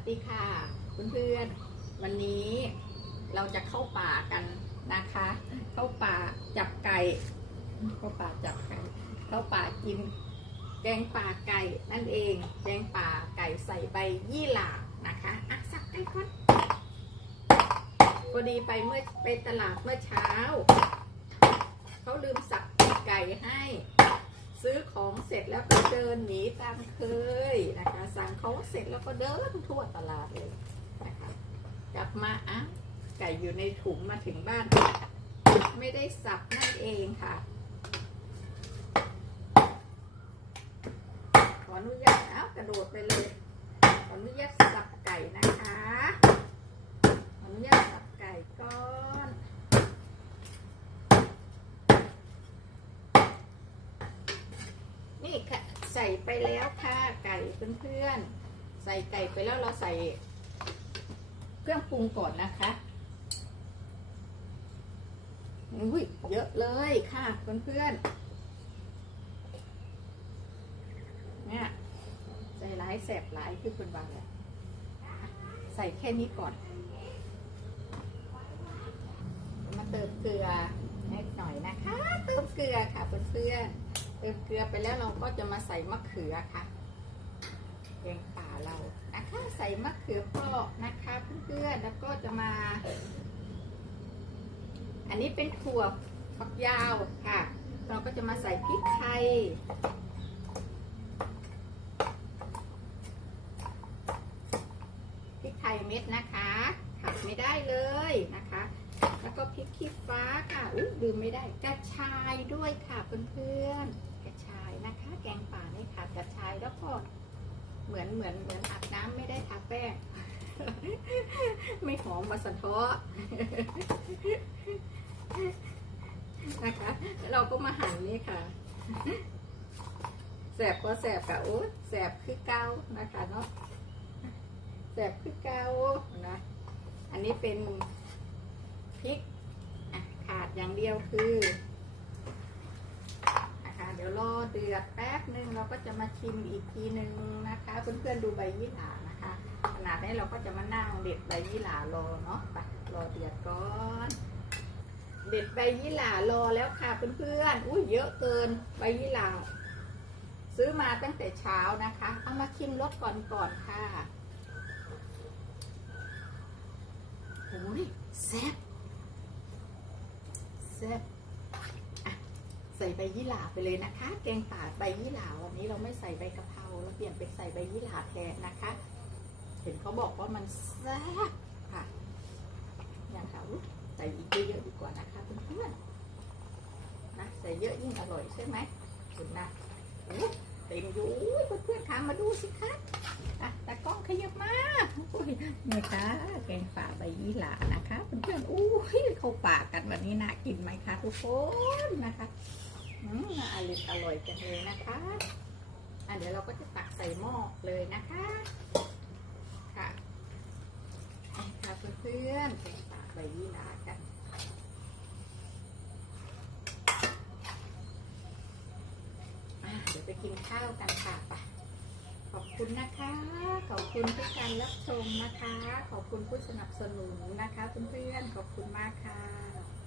วัสดีค่ะเพื่อนๆวันนี้เราจะเข้าป่ากันนะคะ เข้าป่าจับไก่ เข้าป่าจับไก่ เข้าป่ากิน แกงป่าไก่นั่นเอง แกงป่าไก่ใส่ใบยี่หร่านะคะอะสับไก่ก่อนพอดีไปเมื่อไปตลาดเมื่อเช้า เขาลืมสับไก่ให้ ซื้อของเสร็จแล้วก็เดินหนีตามเคยนะคะ สั่งของเสร็จแล้วก็เดินทั่วตลาดเลยนะคะกลับมาอะไก่อยู่ในถุงมาถึงบ้าน ไม่ได้สับนั่นเองค่ะ ขออนุญาตเอากระโดดไปเลย ขออนุญาตสับไก่นะคะ ขออนุญาตสับไก่ก่อ นี่ค่ะใส่ไปแล้วค่ะไก่เพื่อนๆใส่ไก่ไปแล้วเราใส่เครื่องปรุงก่อนนะคะอุ้ยเยอะเลยค่ะเพื่อนๆเนี่ยใส่หลายแสบหลายคือคนบางเลยใส่แค่นี้ก่อน มาเติมเกลือนิดหน่อยนะคะ เติมเกลือค่ะเพื่อนๆ เติมเกลือไปแล้วเราก็จะมาใส่มะเขือค่ะแกงป่าเรานะคะใส่มะเขือเปราะนะคะเพื่อนๆแล้วก็จะมา อันนี้เป็นถั่วฝักยาวค่ะ เราก็จะมาใส่พริกไทยพริกไทยเม็ดนะคะขาดไม่ได้เลยนะคะ ก็พริกขี้ฟ้าค่ะอุ้ยลืมไม่ได้ กระชายด้วยค่ะเพื่อนๆ กระชายนะคะ แกงป่านี่ค่ะกระชายแล้วก็เหมือนเหมือนเหมือนอาบน้ำไม่ได้ทาแป้ง ไม่หอมมาสะท้อนะคะ เราก็มาหั่นนี่ค่ะแสบก็แสบกะโอ้แสบคือเกานะคะเนาะแสบคือเกานะ อันนี้เป็น พริกขาดอย่างเดียวคือนะคะเดี๋ยวรอเดือดแป๊บนึงเราก็จะมาชิมอีกทีนึงนะคะเพื่อนๆดูใบยี่หร่านะคะขนาดนี้เราก็จะมานั่งเด็ดใบยี่หร่ารอเนาะไปรอเดือดก่อนเด็ดใบยี่หร่ารอแล้วค่ะเพื่อนๆอุ้ยเยอะเกินใบยี่หร่าซื้อมาตั้งแต่เช้านะคะ เอามาชิมรสก่อนก่อนค่ะโอ้ยแซ่บ แซ่บใส่ใบยี่หร่าไปเลยนะคะ แกงป่าใบยี่หร่าวันนี้เราไม่ใส่ใบกะเพราเราเปลี่ยนเป็นใส่ใบยี่หร่าแทนนะคะ เห็นเขาบอกว่ามันแซ่บค่ะอย่างค่ะใส่อีกเยอะๆดีกว่านะคะเพื่อนๆนะใส่เยอะยิ่งอร่อยใช่ไหมคุณนะเต็มอยู่เพื่อนๆคะมาดูสิคะอะตากล้องขยับมา นี่ค่ะแกงป่าใบยี่หร่านะคะเพื่อนๆอู้ยเข้าปากกันวันนี้น่ากินไหมคะทุกคนนะคะอืมน่าอร่อยอร่อยจังเลยนะคะอะเดี๋ยวเราก็จะตักใส่หม้อเลยนะคะค่ะค่ะเพื่อนๆแกงป่าใบยี่หร่ากันเดี๋ยวไปกินข้าวกันค่ะไปขอบคุณนะคะ คุณทุกการรับชมนะคะ ขอบคุณผู้สนับสนุนนะคะเพื่อนๆขอบคุณมากค่ะ